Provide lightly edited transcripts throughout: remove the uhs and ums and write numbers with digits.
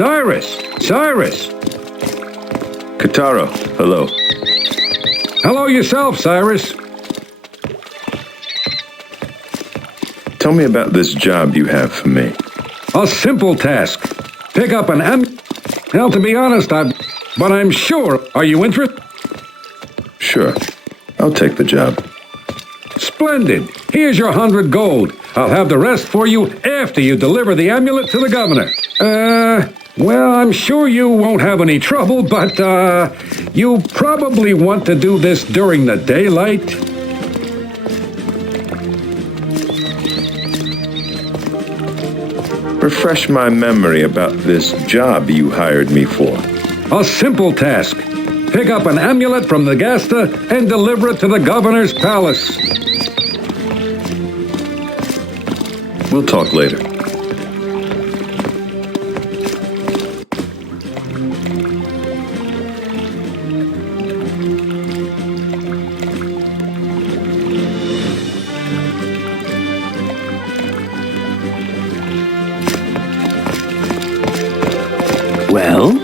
Cyrus! Cyrus! Kataro, hello. Hello yourself, Cyrus. Tell me about this job you have for me. A simple task. Pick up an Hell, to be honest, but I'm sure. Are you interested? Sure. I'll take the job. Splendid. Here's your 100 gold. I'll have the rest for you after you deliver the amulet to the governor. Well, I'm sure you won't have any trouble, but, you probably want to do this during the daylight. Refresh my memory about this job you hired me for. A simple task. Pick up an amulet from the Gasta and deliver it to the governor's palace. We'll talk later. Well?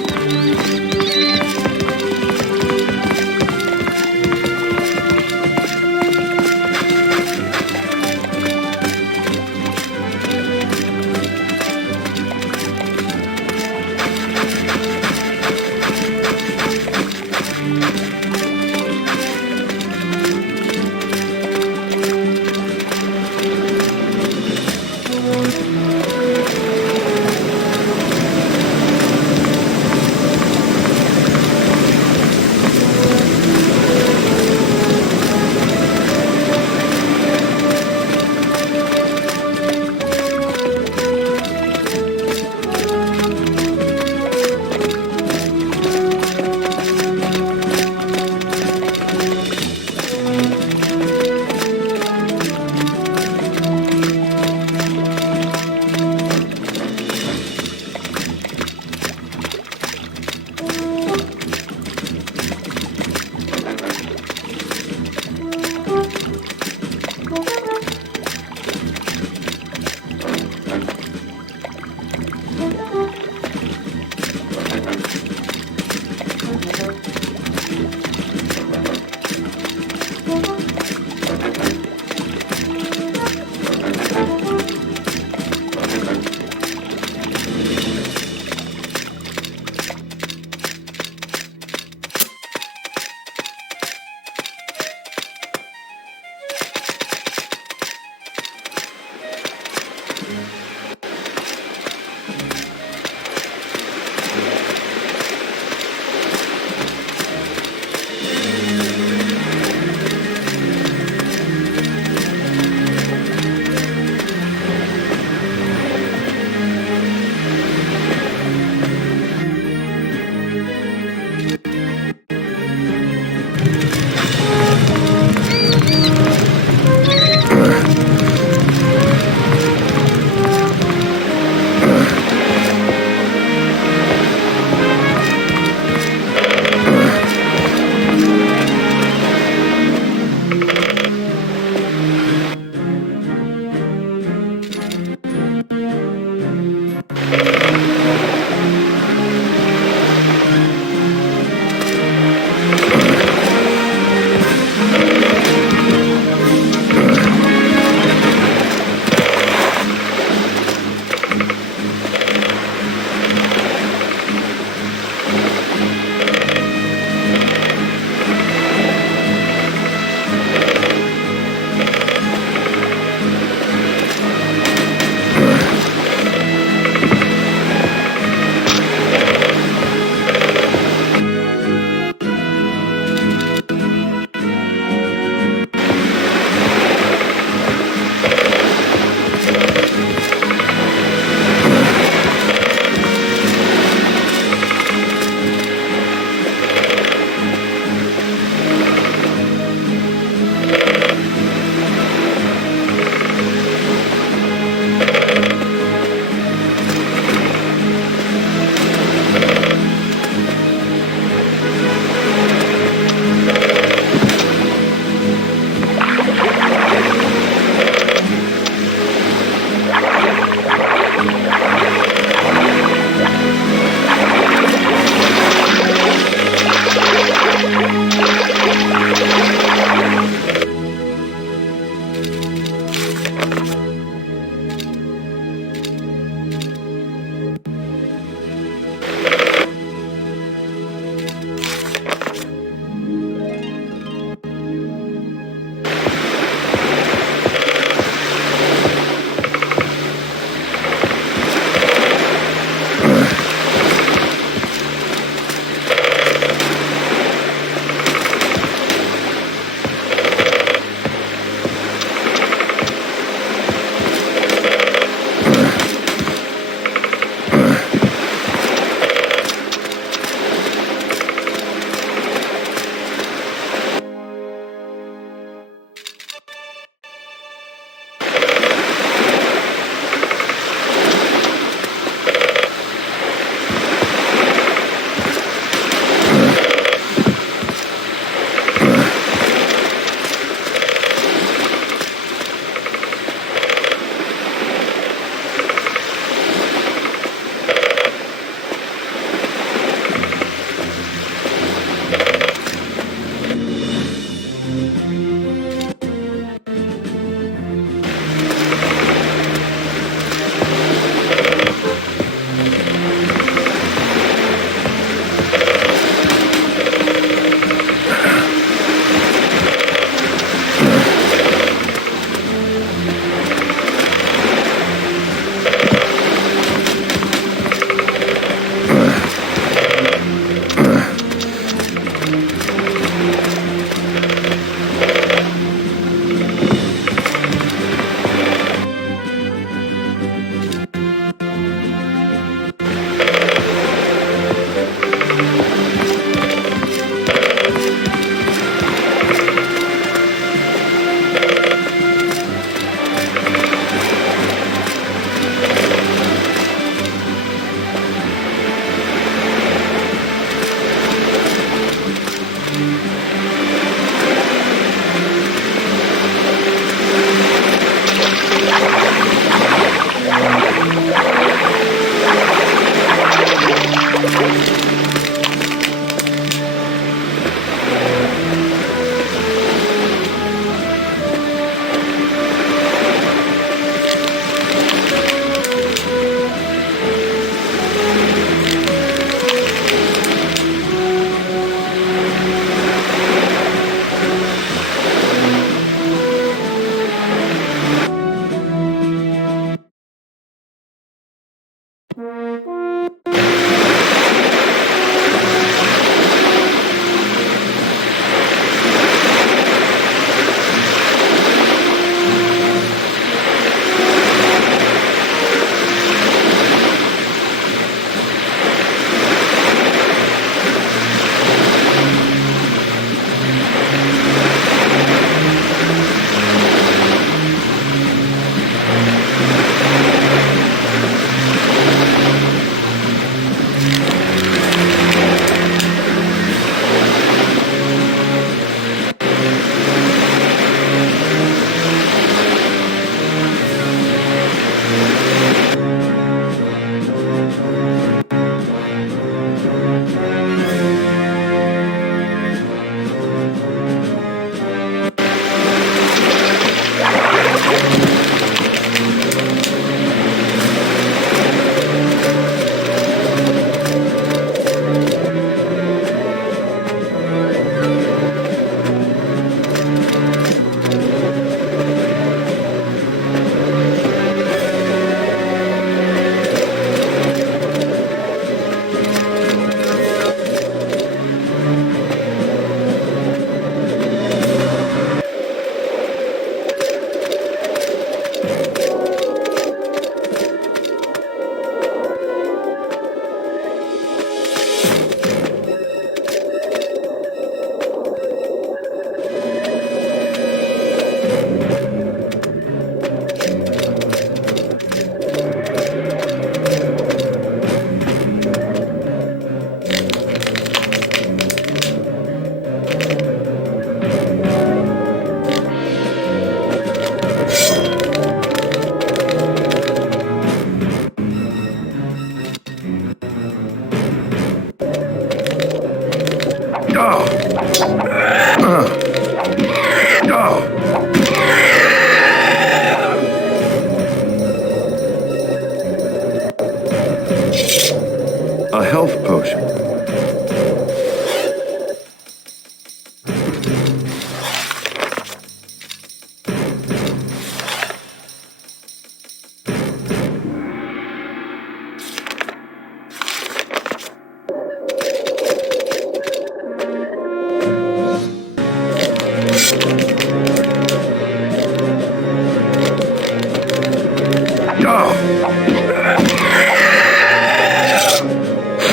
A health potion.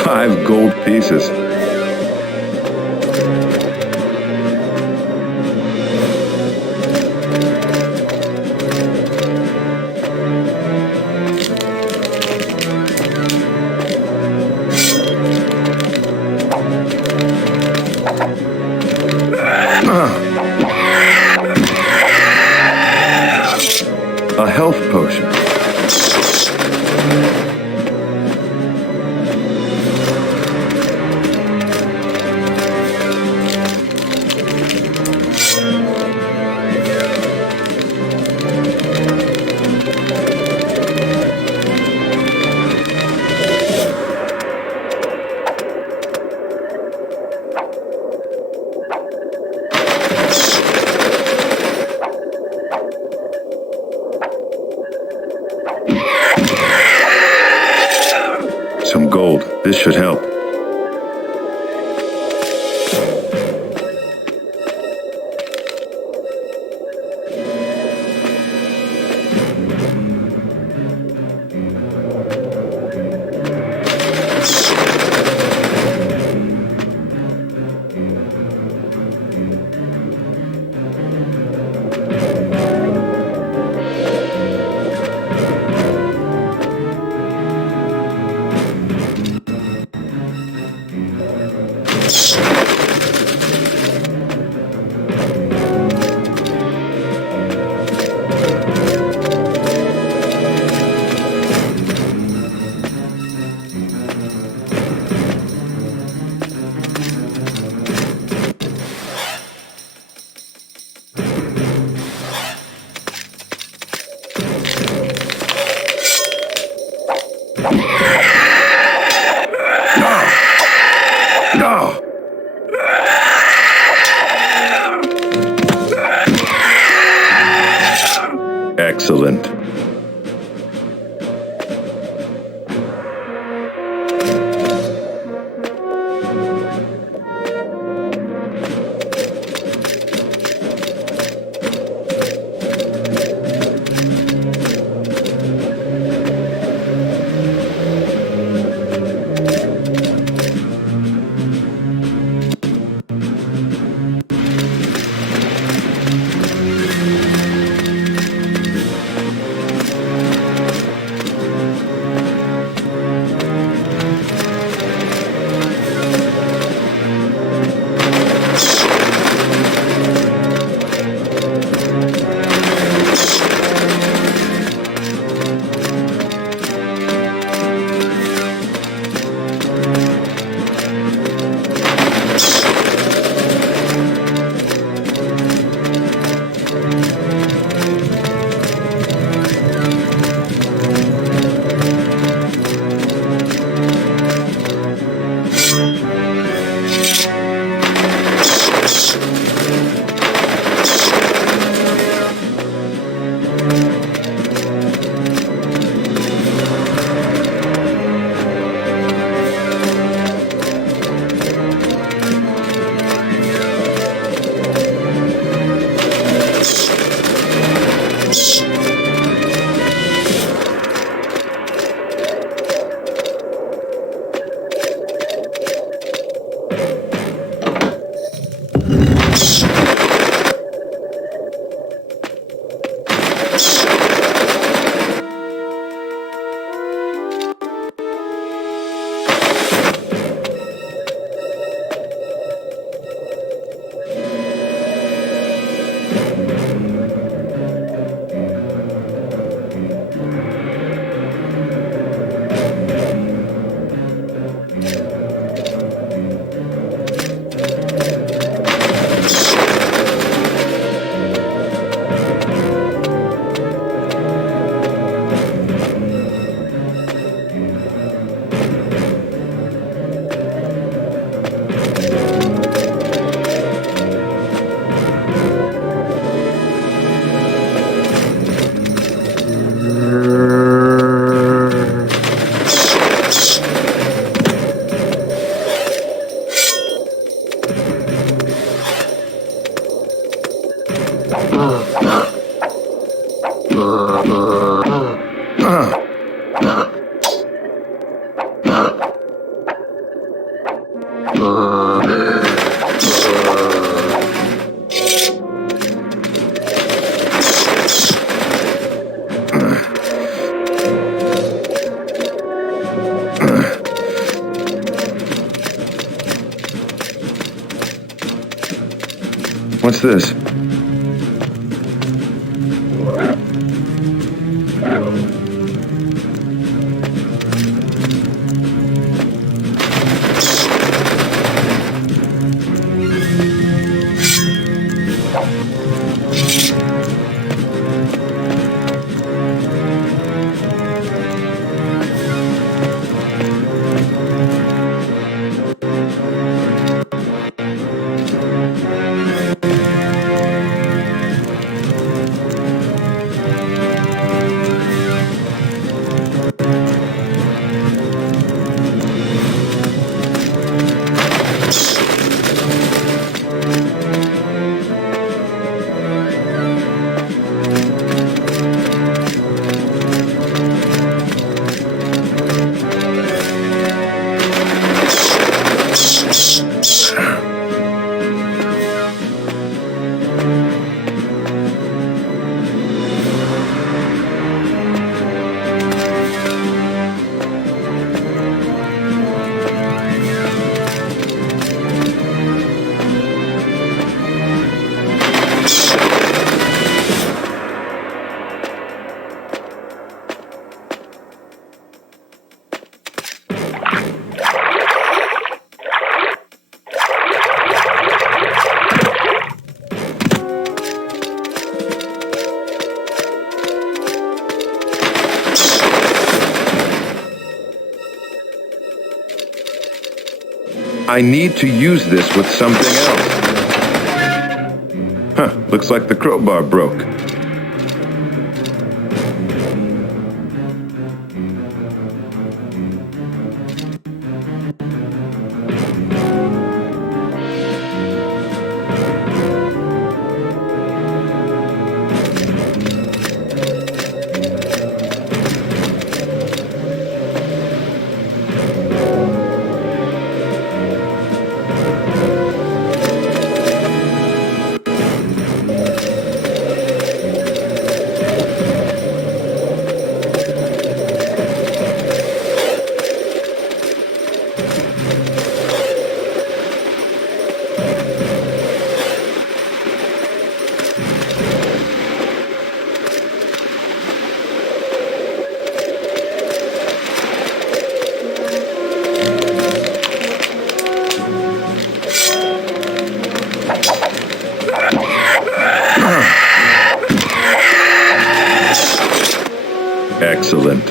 Five gold pieces. A health potion. Some gold. This should help. What's this? I need to use this with something else. Huh, looks like the crowbar broke. Excellent.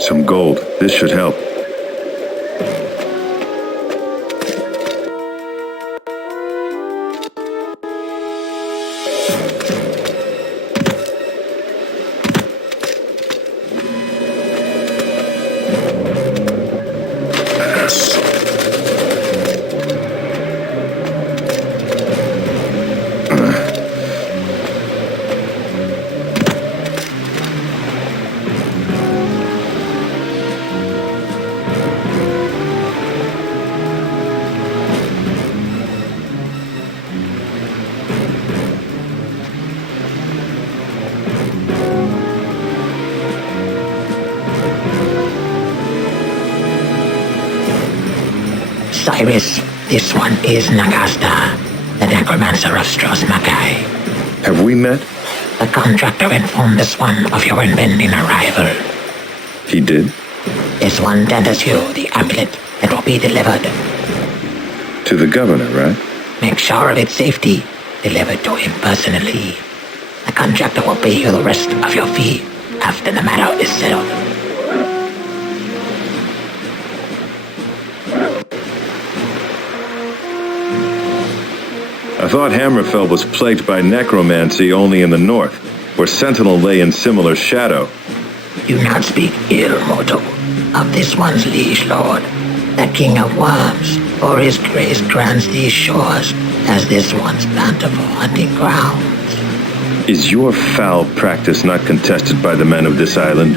Some gold. This should help. Cyrus, this one is Nagasta, the necromancer of Strauss-Mackay. Have we met? The contractor informed this one of your impending arrival. He did? This one tenders you the amulet that will be delivered. To the governor, right? Make sure of its safety. Delivered to him personally. The contractor will pay you the rest of your fee after the matter is settled. I thought Hammerfell was plagued by necromancy only in the north, where Sentinel lay in similar shadow. Do not speak ill, mortal, of this one's liege lord, the king of worms, for his grace grants these shores as this one's bountiful hunting grounds. Is your foul practice not contested by the men of this island?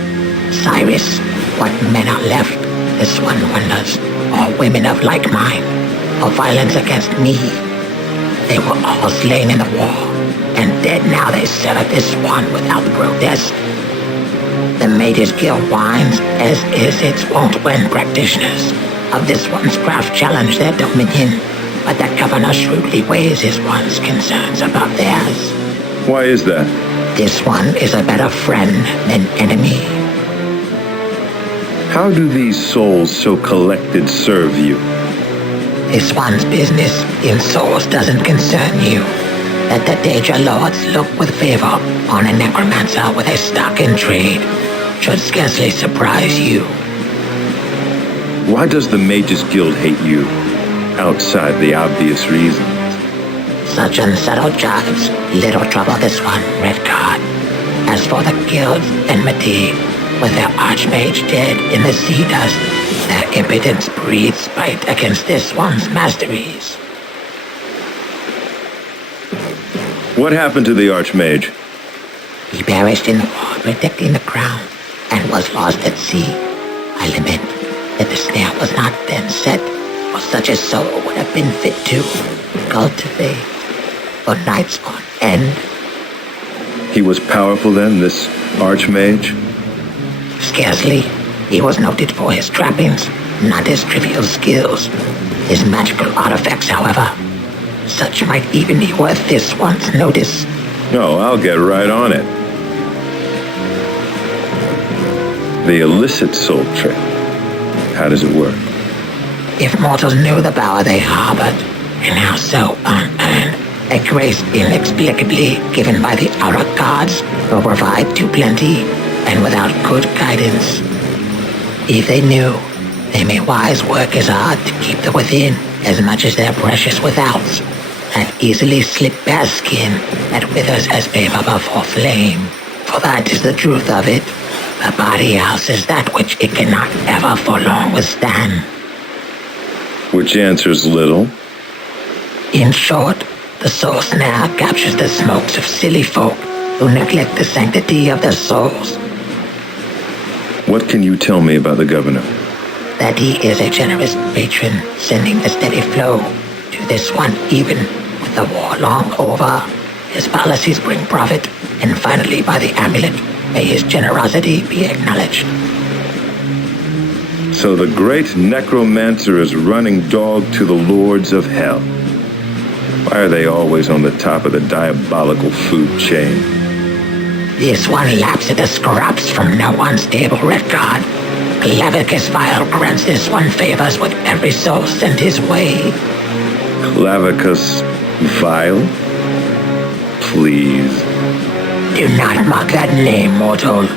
Cyrus, what men are left, this one wonders, all women of like mind, or violence against me. They were all slain in the war, and dead now they serve this one without protest. The Mages Guild whines, as is its wont when practitioners of this one's craft challenge their dominion, but the governor shrewdly weighs his one's concerns about theirs. Why is that? This one is a better friend than enemy. How do these souls so collected serve you? This one's business in souls doesn't concern you. That the Daedra Lords look with favor on a necromancer with a stock in trade should scarcely surprise you. Why does the Mages Guild hate you, outside the obvious reasons? Such unsettled jobs, little trouble this one, Redguard. As for the Guild's enmity, with their Archmage dead in the sea dust, their impotence breeds spite against this one's masteries. What happened to the Archmage? He perished in the war protecting the crown, and was lost at sea. I lament that the snare was not then set, for such a soul would have been fit to cultivate for nights on end. He was powerful then, this Archmage? Scarcely. He was noted for his trappings, not his trivial skills. His magical artifacts, however, such might even be worth this one's notice. No, I'll get right on it. The illicit soul trick. How does it work? If mortals knew the power they harbored, and how so unearned, a grace inexplicably given by the outer gods will provide to plenty, and without good guidance. If they knew, they may wise work as hard to keep the within as much as their precious withouts, that easily slip past skin that withers as vapor before flame. For that is the truth of it. The body houses that which it cannot ever for long withstand. Which answers little. In short, the soul snare captures the smokes of silly folk who neglect the sanctity of their souls. What can you tell me about the governor? That he is a generous patron, sending the steady flow to this one even with the war long over. His policies bring profit, and finally by the amulet may his generosity be acknowledged. So the great necromancer is running dog to the lords of hell. Why are they always on the top of the diabolical food chain? This one laps at the scraps from no unstable Redguard. Clavicus Vile grants this one favors with every soul sent his way. Clavicus Vile? Please. Do not mock that name, mortal.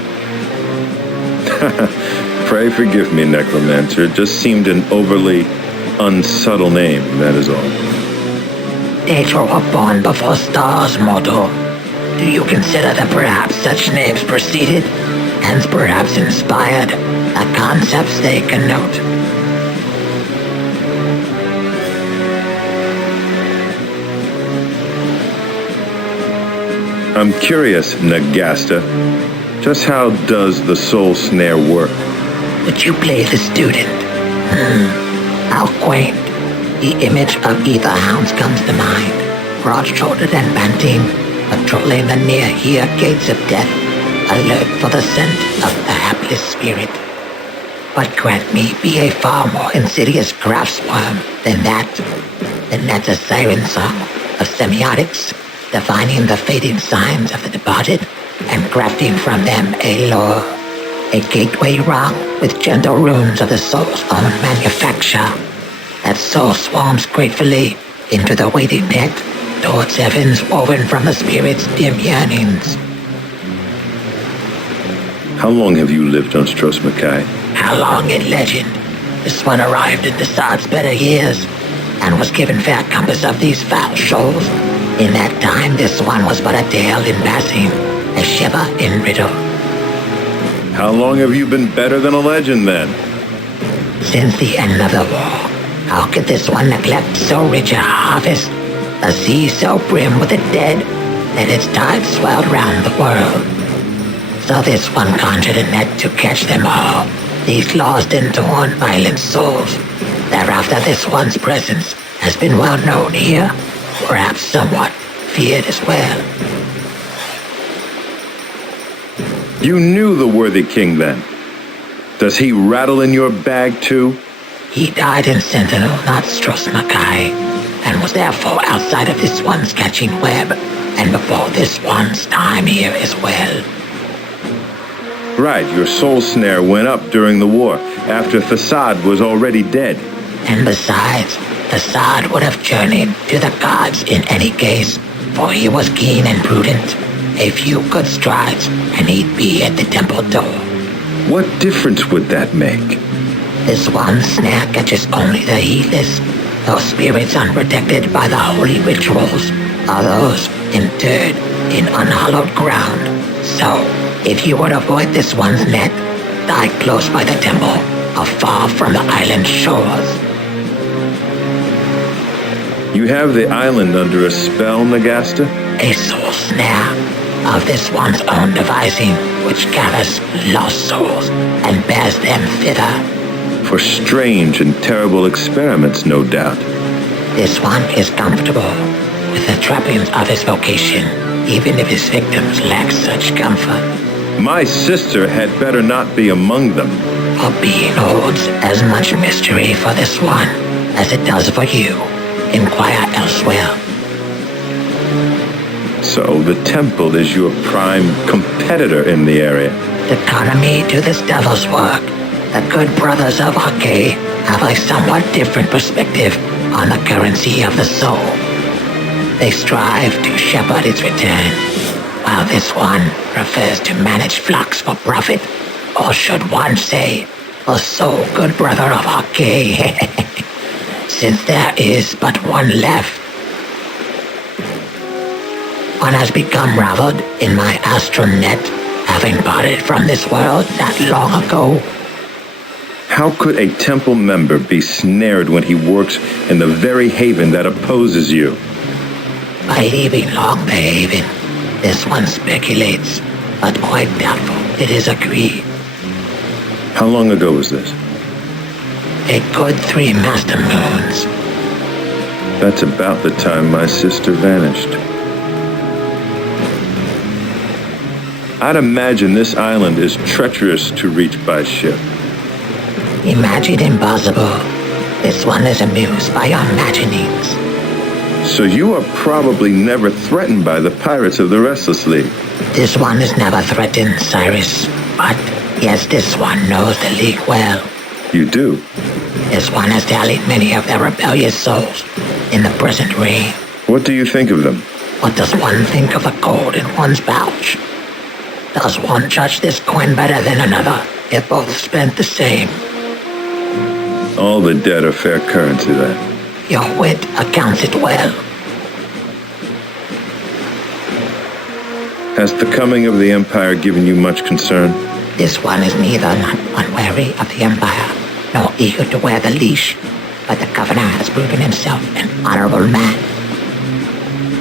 Pray forgive me, necromancer. It just seemed an overly unsubtle name, that is all. Daedra were born before stars, mortal. Do you consider that perhaps such names preceded, and perhaps inspired, the concepts they connote? I'm curious, Nagasta. Just how does the soul snare work? Would you play the student? How quaint. The image of either hounds comes to mind, broad-shouldered and panting, patrolling the near-here gates of death, alert for the scent of the hapless spirit. but grant me be a far more insidious craftsworm than that. Then that's a siren song of semiotics, defining the fading signs of the departed and crafting from them a lore, a gateway rung with gentle runes of the soul's own manufacture. That soul swarms gratefully into the waiting net towards heavens woven from the spirit's dim yearnings. How long have you lived on Stros Mackay? How long in legend? This one arrived in Desaad's better years and was given fair compass of these foul shoals. In that time, this one was but a tale in passing, a shiver in riddle. How long have you been better than a legend, then? Since the end of the war, how could this one neglect so rich a harvest? A sea so brim with the dead that its tides swelled round the world. So this one conjured a net to catch them all, these lost and torn violent souls. Thereafter this one's presence has been well known here, perhaps somewhat feared as well. You knew the worthy king, then. Does he rattle in your bag, too? He died in Sentinel, not Stros Mackay, and was therefore outside of this one's catching web, and before this one's time here as well. Right, your soul snare went up during the war, after Desaad was already dead. And besides, Desaad would have journeyed to the gods in any case, for he was keen and prudent. A few good strides, and he'd be at the temple door. What difference would that make? This one snare catches only the heedless. Those spirits unprotected by the holy rituals are those interred in unhallowed ground. So, if you would avoid this one's net, die close by the temple, afar from the island shores. You have the island under a spell, Nagasta? A soul snare of this one's own devising, which gathers lost souls and bears them thither. For strange and terrible experiments, no doubt. This one is comfortable with the trappings of his vocation, even if his victims lack such comfort. My sister had better not be among them. A being holds as much mystery for this one as it does for you. Inquire elsewhere. So the temple is your prime competitor in the area. Dichotomy to this devil's work. The good brothers of Arcade have a somewhat different perspective on the currency of the soul. They strive to shepherd its return, while this one prefers to manage flocks for profit, or should one say, a so good brother of Arcade, since there is but one left. One has become raveled in my astral net, having parted from this world not long ago. How could a temple member be snared when he works in the very haven that opposes you? By leaving long behaving, this one speculates, but quite doubtful it is agreed. How long ago was this? A good 3 master moons. That's about the time my sister vanished. I'd imagine this island is treacherous to reach by ship. Imagine impossible. This one is amused by your imaginings. So you are probably never threatened by the pirates of the Restless League. This one is never threatened, Cyrus. But yes, this one knows the League well. You do? This one has tallied many of their rebellious souls in the present reign. What do you think of them? What does one think of the gold in one's pouch? Does one judge this coin better than another if both spent the same? All the dead are fair currency, then. Your wit accounts it well. Has the coming of the Empire given you much concern? This one is neither not unwary of the Empire, nor eager to wear the leash, but the Governor has proven himself an honorable man.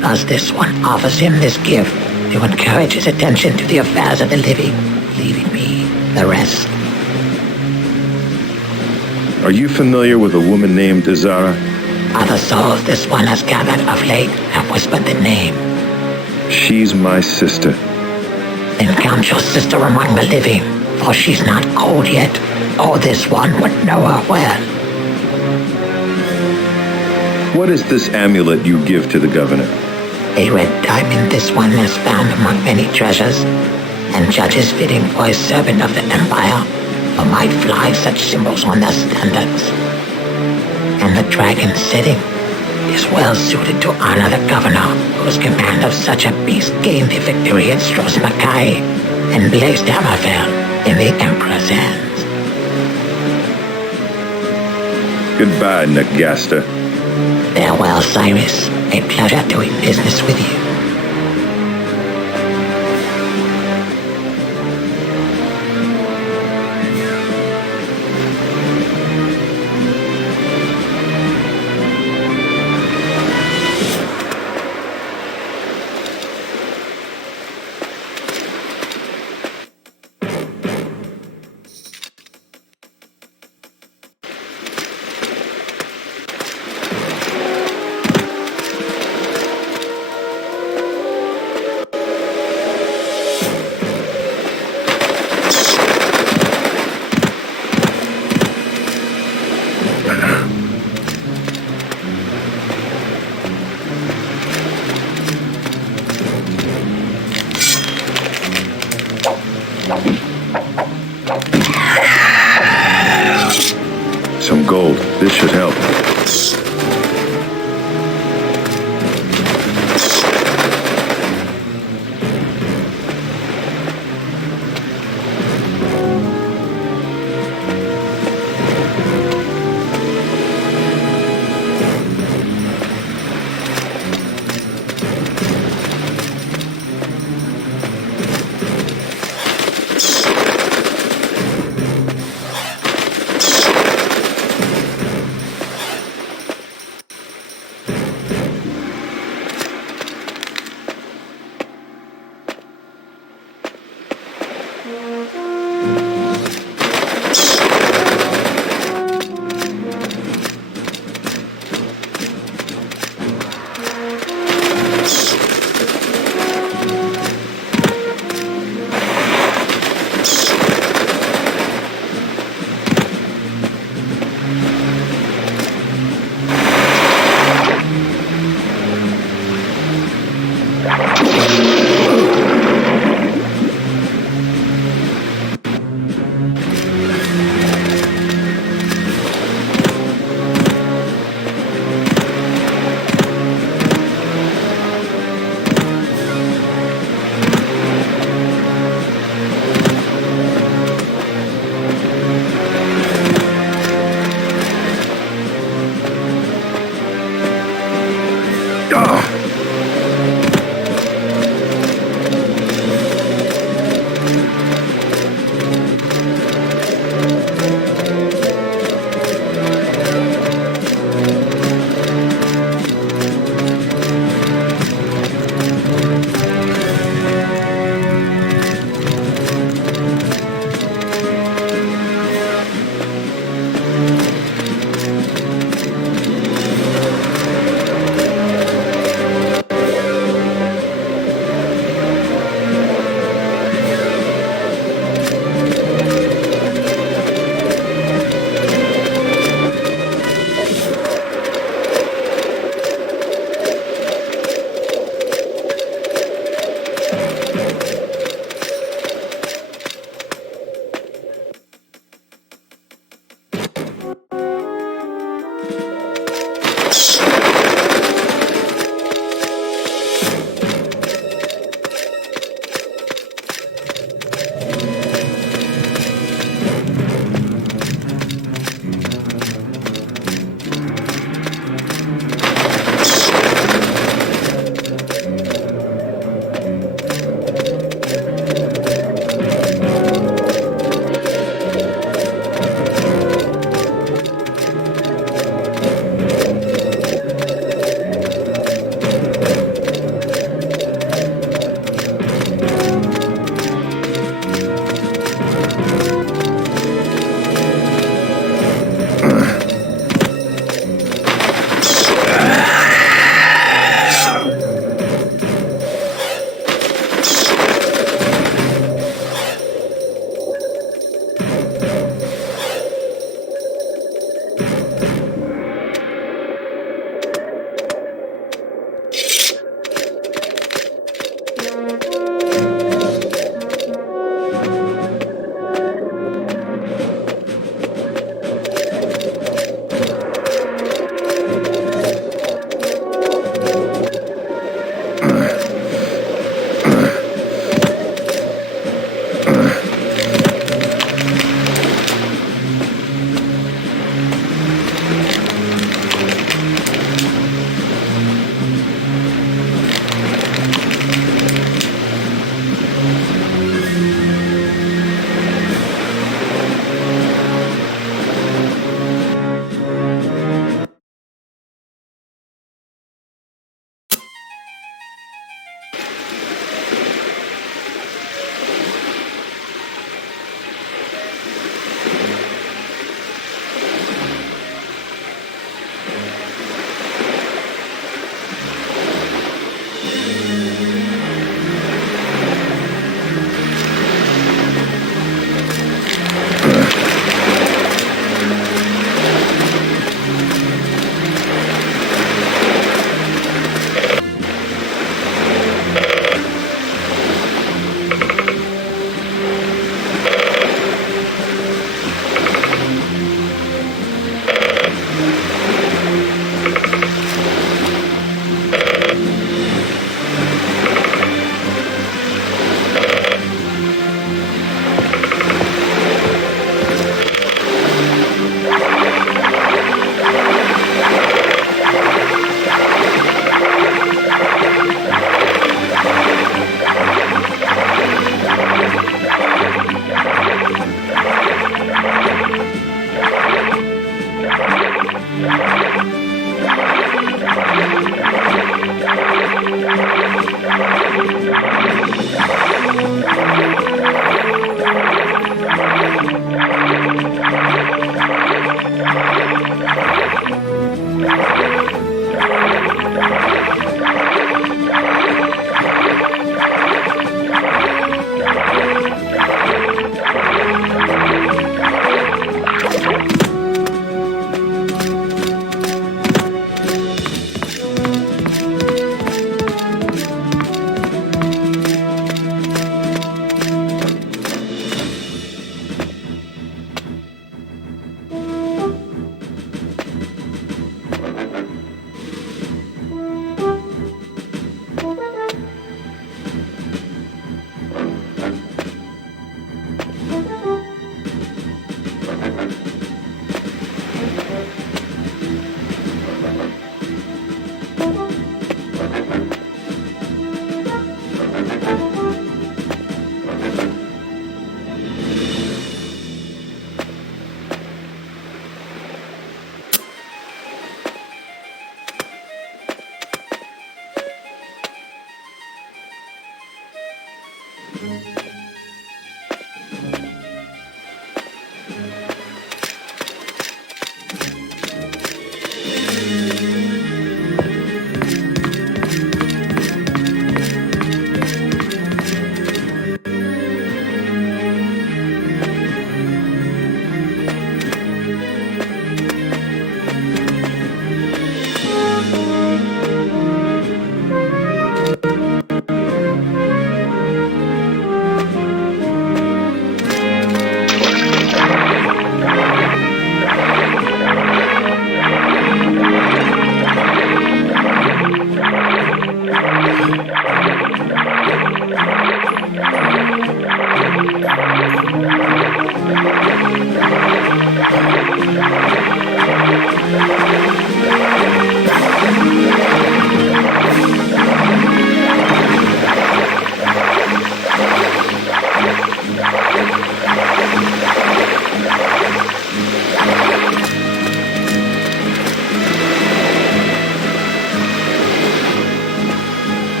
Thus this one offers him this gift to encourage his attention to the affairs of the living, leaving me the rest. Are you familiar with a woman named Azara? Other souls this one has gathered of late have whispered the name. She's my sister. Then count your sister among the living, for she's not cold yet, or this one would know her well. What is this amulet you give to the governor? A red diamond this one is found among many treasures, and judges fitting for a servant of the Empire who might fly such symbols on their standards. And the dragon setting is well suited to honor the governor whose command of such a beast gained the victory at Strosmakai and placed Hammerfell in the Emperor's hands. Goodbye, Nagaster. Farewell, Cyrus. A pleasure doing business with you. Some gold. This should help.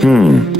Hmm.